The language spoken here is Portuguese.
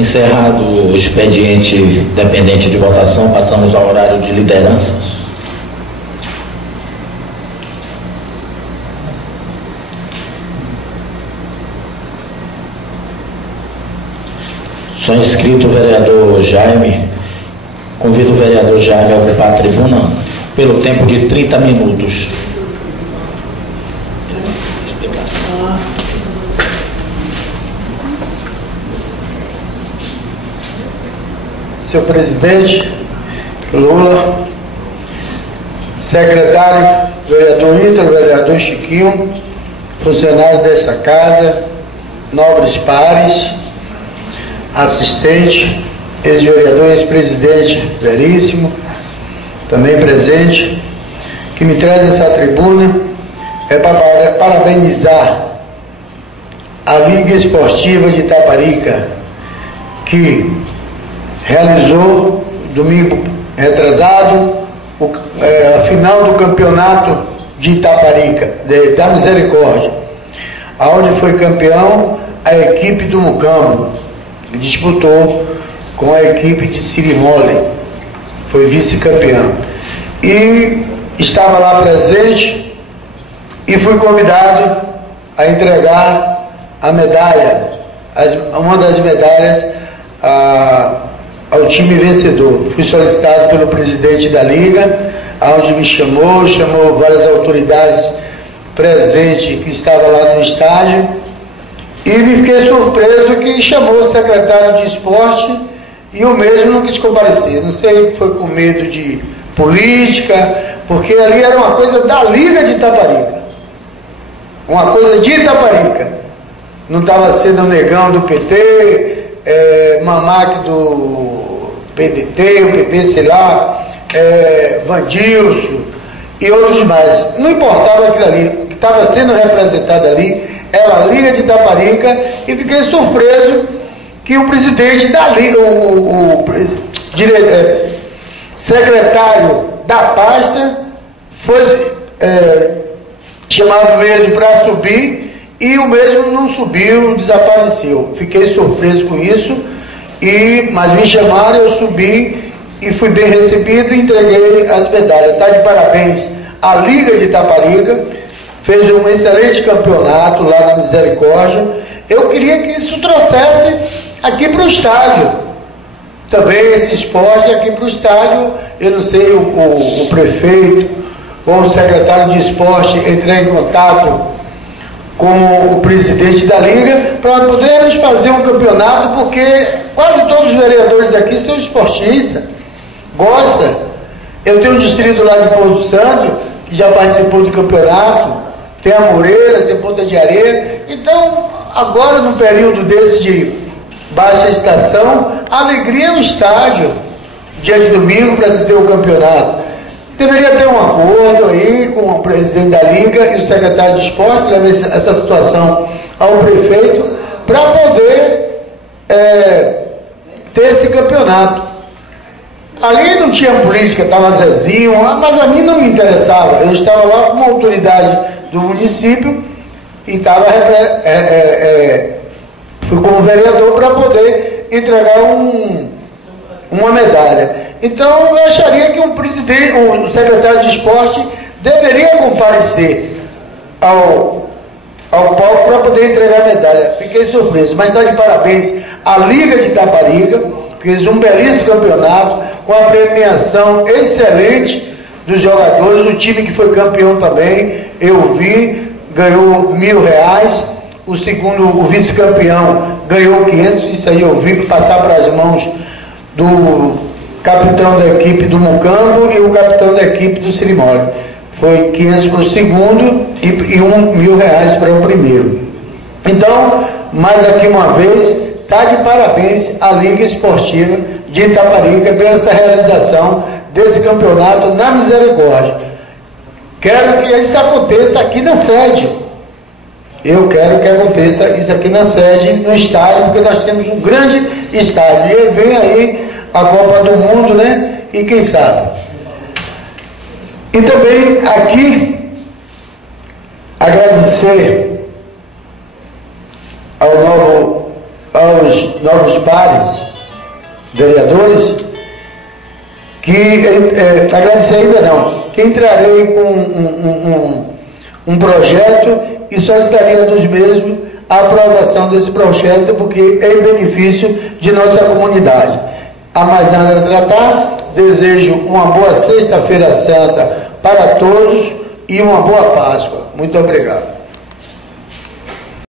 Encerrado o expediente dependente de votação, passamos ao horário de liderança. Só inscrito o vereador Jaime. Convido o vereador Jaime a ocupar a tribuna pelo tempo de 30 minutos. Senhor presidente Lula, secretário, vereador Ítalo, vereador Chiquinho, funcionários desta casa, nobres pares, assistente, ex-vereador, ex-presidente Veríssimo, também presente, que me traz essa tribuna, é para parabenizar a Liga Esportiva de Itaparica, que realizou, domingo retrasado, a final do campeonato de Itaparica, da Misericórdia, onde foi campeão a equipe do Mucambo, que disputou com a equipe de Sirimole, foi vice-campeão. E estava lá presente e fui convidado a entregar a medalha, uma das medalhas ao time vencedor. Fui solicitado pelo presidente da Liga, onde me chamou várias autoridades presentes que estavam lá no estádio, e me fiquei surpreso que chamou o secretário de esporte e o mesmo não quis comparecer. Não sei, foi com medo de política, porque ali era uma coisa da Liga de Itaparica, uma coisa de Itaparica. Não estava sendo negão do PT, Mamac do PDT, o PT, sei lá, Vandilson e outros mais. Não importava aquilo ali, o que estava sendo representado ali era a Liga de Itaparica, e fiquei surpreso que o presidente da Liga, secretário da pasta, foi chamado mesmo para subir, e o mesmo não subiu, desapareceu. Fiquei surpreso com isso, mas me chamaram, eu subi e fui bem recebido e entreguei as medalhas. Está de parabéns a Liga de Itaparica, fez um excelente campeonato lá na Misericórdia. Eu queria que isso trouxesse aqui para o estádio, também esse esporte aqui para o estádio. Eu não sei, o prefeito ou o secretário de esporte entrar em contato com o presidente da Liga para podermos fazer um campeonato, porque quase todos os vereadores aqui são esportistas, gostam. Eu tenho um distrito lá de Porto Santo que já participou do campeonato, tem a Moreiras, tem Ponta de Areia. Então, agora no período desse de baixa estação, a alegria é o estádio, dia de domingo, para se ter o campeonato. Deveria ter um acordo aí com o presidente da Liga e o secretário de esporte, levar essa situação ao prefeito, para poder ter esse campeonato. Ali não tinha política, estava Zezinho, mas a mim não me interessava. Eu estava lá como autoridade do município e fui como vereador para poder entregar uma medalha. Então eu acharia que o secretário de esporte deveria comparecer ao palco para poder entregar a medalha. Fiquei surpreso, mas está de parabéns a Liga de Itaparica, fez um belíssimo campeonato com a premiação excelente dos jogadores. O time que foi campeão também, eu vi, ganhou R$1.000. O segundo, o vice-campeão, ganhou 500. Isso aí eu vi passar para as mãos do capitão da equipe do Mucambo e o capitão da equipe do Sirimole. Foi 500 para o segundo e R$1.000 para o primeiro. Então, mais aqui uma vez, está de parabéns a Liga Esportiva de Itaparica pela essa realização desse campeonato na Misericórdia. Quero que isso aconteça aqui na sede. Eu quero que aconteça isso aqui na sede, no estádio, porque nós temos um grande estádio. E vem aí a Copa do Mundo, né? E quem sabe. E também aqui agradecer aos novos pares vereadores, que agradecer ainda não, que entrarei com um projeto e solicitaria dos mesmos a aprovação desse projeto, porque é em benefício de nossa comunidade. Há mais nada a tratar, desejo uma boa Sexta-feira Santa para todos e uma boa Páscoa. Muito obrigado.